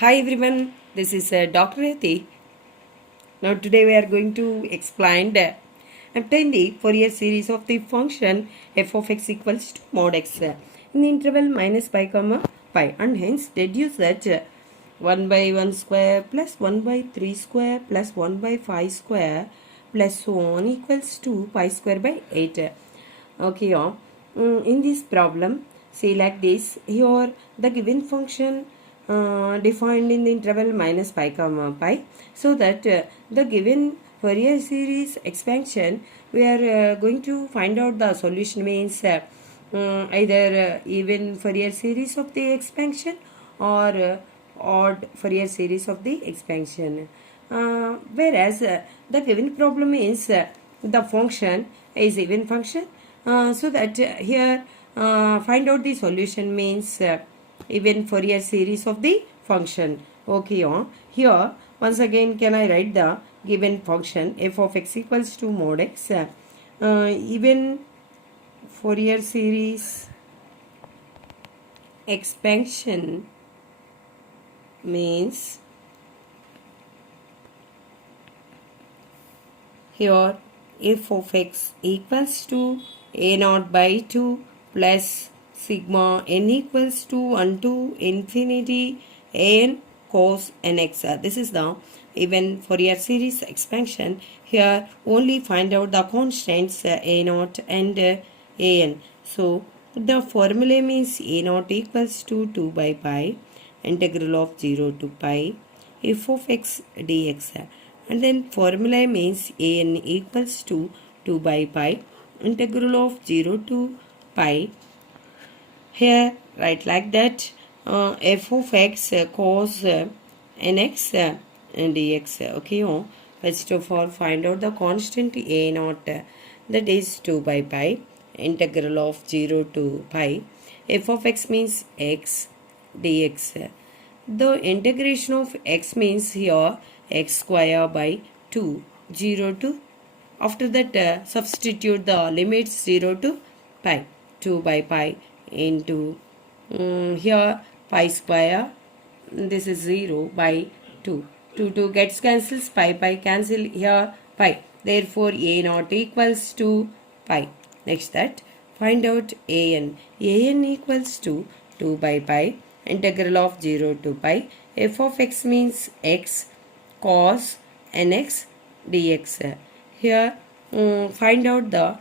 Hi everyone, this is Dr. Hati. Now today we are going to explain obtain the Fourier series of the function f of x equals to mod x in the interval minus pi comma pi, and hence deduce that 1 by 1 square plus 1 by 3 square plus 1 by 5 square plus so on equals to pi square by 8. Okay, in this problem, see like this, here the given function defined in the interval minus pi comma pi, so that the given Fourier series expansion, we are going to find out the solution means either even Fourier series of the expansion or odd Fourier series of the expansion. Whereas the given problem is the function is even function, so that here find out the solution means even Fourier series of the function. Okay, here once again can I write the given function f of x equals to mod x, even Fourier series expansion means here f of x equals to a naught by 2 plus sigma n equals to 1 to infinity an cos nx. This is the even Fourier series expansion. Here only find out the constants a naught and an. So the formula means a naught equals to 2 by pi integral of 0 to pi f of x dx, and then formula means an equals to 2 by pi integral of 0 to pi. Here write like that, f of x cos nx dx. Okay, first of all find out the constant a naught, that is 2 by pi integral of 0 to pi. F of x means x dx. The integration of x means here x square by 2, 0 to, after that substitute the limits 0 to pi, 2 by pi into here pi square, this is 0 by 2, 2 gets cancels, pi cancel, here pi, therefore a naught equals to pi. Next that find out an equals to 2 by pi integral of 0 to pi. F of x means x cos nx dx. Here find out the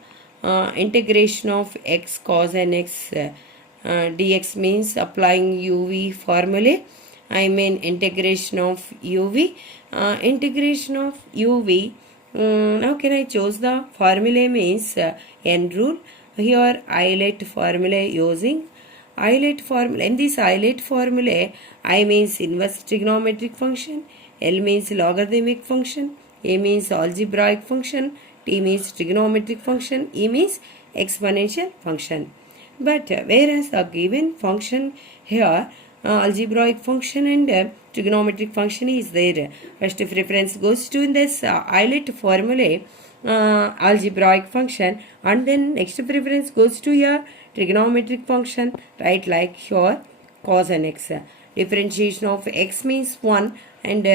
integration of x cos nx dx means applying uv formula. I mean integration of uv. Integration of uv. Now can I choose the formula means n rule. Here Euler formula using Euler formula. In this Euler formula, I means inverse trigonometric function, L means logarithmic function, A means algebraic function, T means trigonometric function, E means exponential function. But whereas the given function here, algebraic function and trigonometric function is there, first preference goes to in this Euler formula algebraic function, and then next preference goes to your trigonometric function, right? Like here cos nx. Differentiation of x means 1, and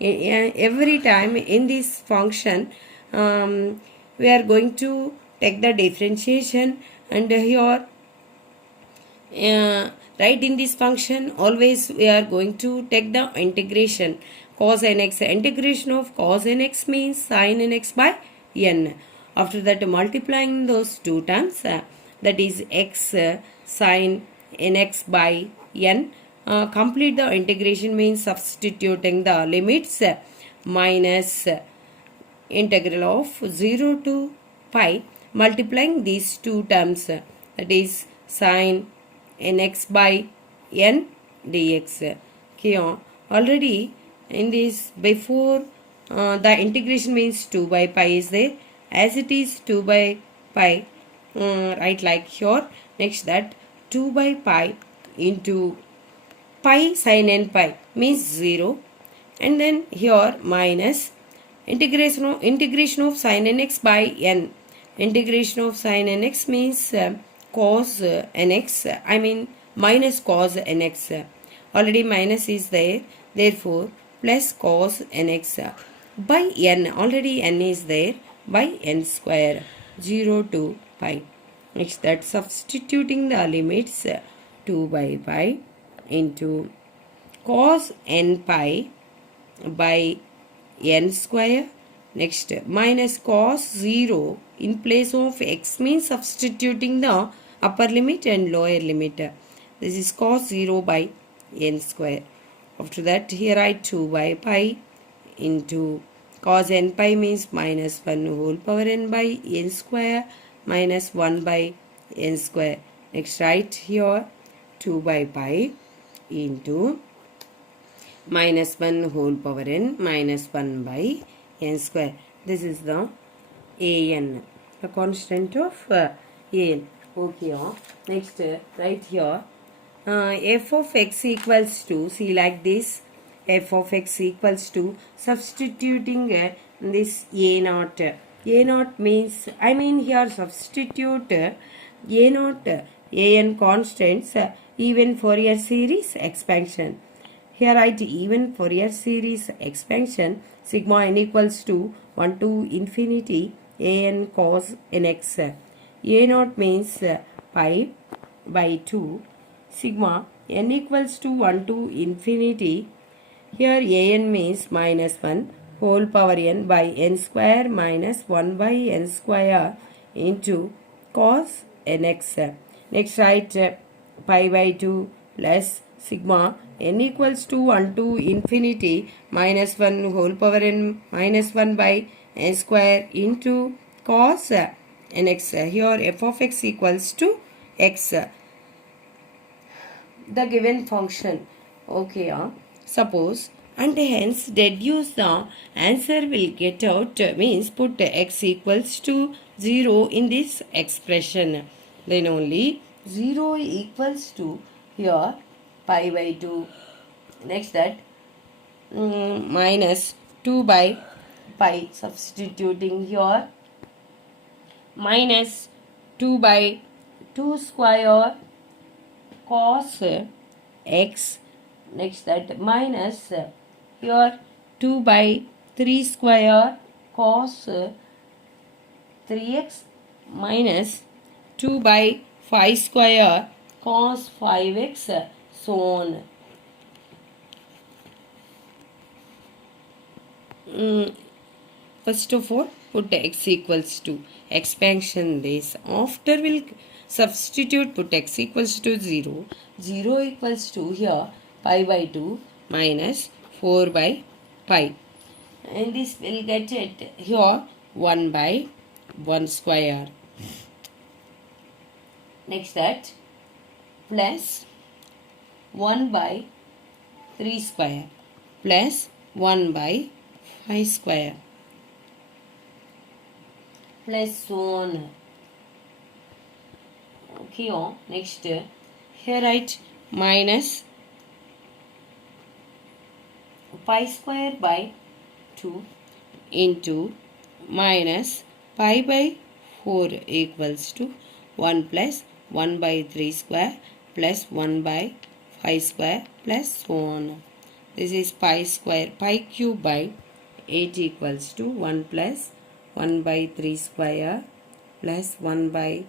every time in this function we are going to take the differentiation, and here right in this function always we are going to take the integration cos nx. Integration of cos nx means sin nx by n. After that multiplying those two terms, that is x sin nx by n, complete the integration means substituting the limits minus integral of 0 to pi, multiplying these two terms, that is sin nx by n dx. Okay, already in this before the integration means 2 by pi is there, as it is 2 by pi, right, like here. Next that 2 by pi into pi sin n pi means 0, and then here minus integration of sin nx by n. Integration of sin nx means cos nx, I mean minus cos nx. already minus is there, therefore plus cos nx by n, already n is there, by n square 0 to pi. Next that substituting the limits 2 by pi into cos n pi by n square. Next minus cos 0 in place of x means substituting the upper limit and lower limit. This is cos 0 by n square. After that here I 2 by pi into cos n pi means minus 1 whole power n by n square minus 1 by n square. Next write here 2 by pi into minus 1 whole power n minus 1 by n square. This is the an, the constant of an. Okay. Next right here f of x equals to, see like this, f of x equals to substituting this a naught. A naught means, I mean here substitute a naught an constants even Fourier series expansion. Here write even Fourier series expansion sigma n equals to 1 to infinity an cos nx. A naught means pi by 2 sigma n equals to 1 to infinity. Here an means minus 1 whole power n by n square minus 1 by n square into cos nx. Next write pi by 2 plus sigma n equals to 1 to infinity minus 1 whole power n minus 1 by n square into cos nx. Here f of x equals to x, the given function. Okay, suppose, and hence deduce the answer will get out, means put x equals to 0 in this expression. Then only 0 equals to here pi by 2. Next that minus 2 by pi, substituting here minus 2 by 2 square cos x. Next that minus here 2 by 3 square cos 3x minus 2 by 5 square cos 5x, so on. First of all put x equals to expansion this. After will substitute, put x equals to 0. 0 equals to here pi by 2 minus 4 by pi. And this will get it here 1 by 1 square. Next that plus 1 by 3 square plus 1 by 5 square plus so on. Okay, next here write minus pi square by 2 into minus pi by 4 equals to 1 plus 1 by 3 square plus 1 by 5 square plus so on. This is pi square, pi cube by 8 equals to 1 plus 1 by 3 square plus 1 by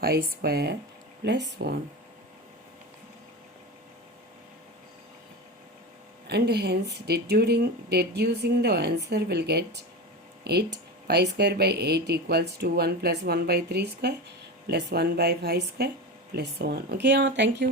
5 square plus 1. And hence deducing the answer will get it pi square by 8 equals to 1 plus 1 by 3 square plus 1 by 5 square plus so on. Okay, thank you.